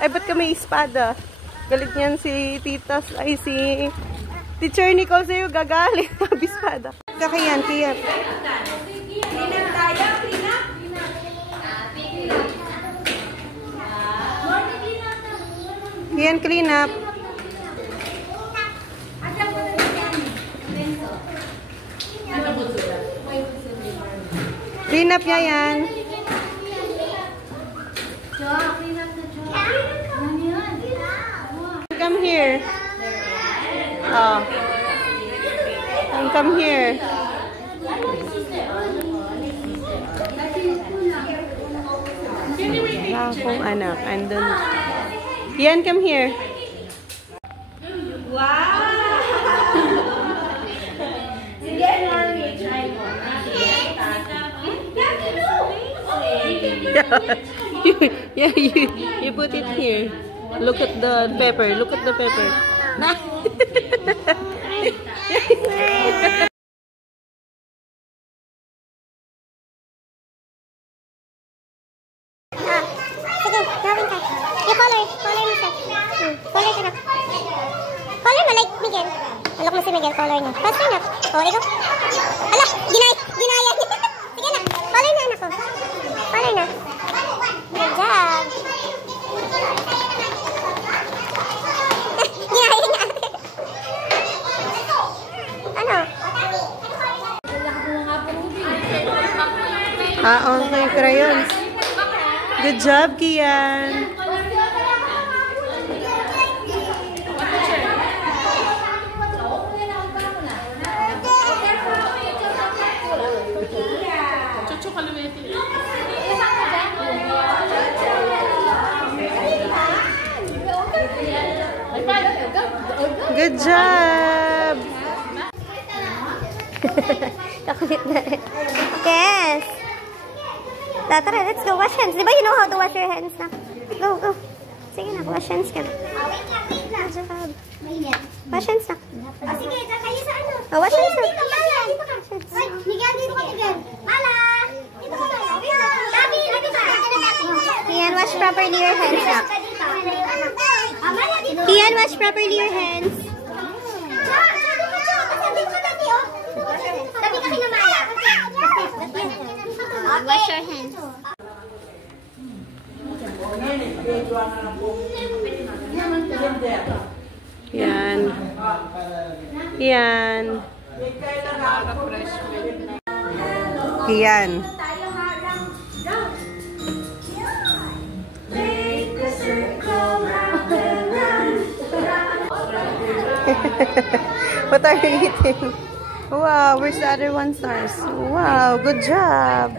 Ay, ba't ka may espada? Galit niyan si Titas, ay si Teacher Nicole sa'yo, gagalit. Sabi espada. Kakayan, kiyat. Kiyan, clean up. Clean up niya yan. Come here. Oh. And come here. Wala akong anak. Andun. Yan, come here. Wow! Sige, Normie, try mo. Yeah, you put it here. Look at the pepper. Look at the pepper. Sige, gawin ka. Yung color mo siya. Color ka na. Color mo like Miguel. Alok mo si Miguel, color niya. Faster na. O, ikaw. Ala, ginaya. Sige na, color na anak ko. Color na. Good job. Ginaya niya. Ano? Okay, crayons. Good job, Kian. Good job. Kakulit na rin. Yes. Tara, let's go wash hands. Diba you know how to wash your hands na? Go. Sige na, wash hands ka na. Good job. Wash hands na. Sige, kayo sa ano? Oh, wash hands na. Dito ka. Miguel, dito ka, Miguel. Mala! Dito ka. Gabi, dito ka. Kian, wash properly your hands na. Kian, wash properly your hands. Sabi ka kina Maya. Wash your hands. Yan. Yan. Yan. What are you eating? Wow, where's the other one stars? Wow, good job.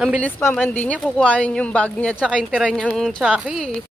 Ang bilis pa man din niya, kukuhanin yung bag niya tsaka yung tira niyang Chucky.